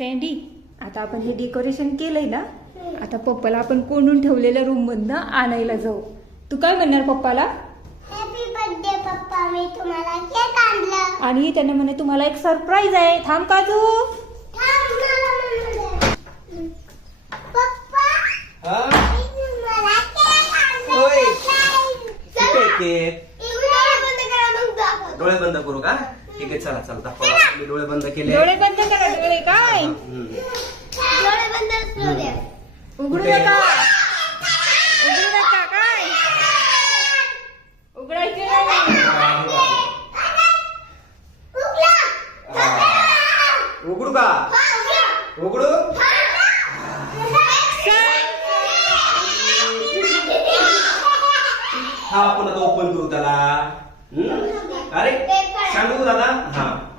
Sandy, आता आपण हे डेकोरेशन केलंय ना, आता पप्पाला आपण कोंडून ठेवलेल्या रूम मधनं आणायला जाऊ. तू काय म्हणणार पप्पाला? हॅपी बर्थडे पप्पा, मी तुम्हाला केक आणला. आणि त्याने म्हणे तुम्हाला एक सरप्राईज आहे. थांब काजू. थांब, मला म्हणू दे. पप्पा, हा? मी तुम्हाला केक आणला. होय. चला. किती आहे केक? डोळे बंद करा, मग दाखवतो. डोळे बंद करू का? ठीक आहे, चला चला दाखवा. मी डोळे बंद केले. डोळे बंद करा. डोळे काय डोळे बंद असू द्या. उघडू कुठे? नका. उघडू नका. काय उघडायचे नाही. उघडू का? उघडू? हा, आपण आता ओपन करू त्याला. अरे सांगू दादा.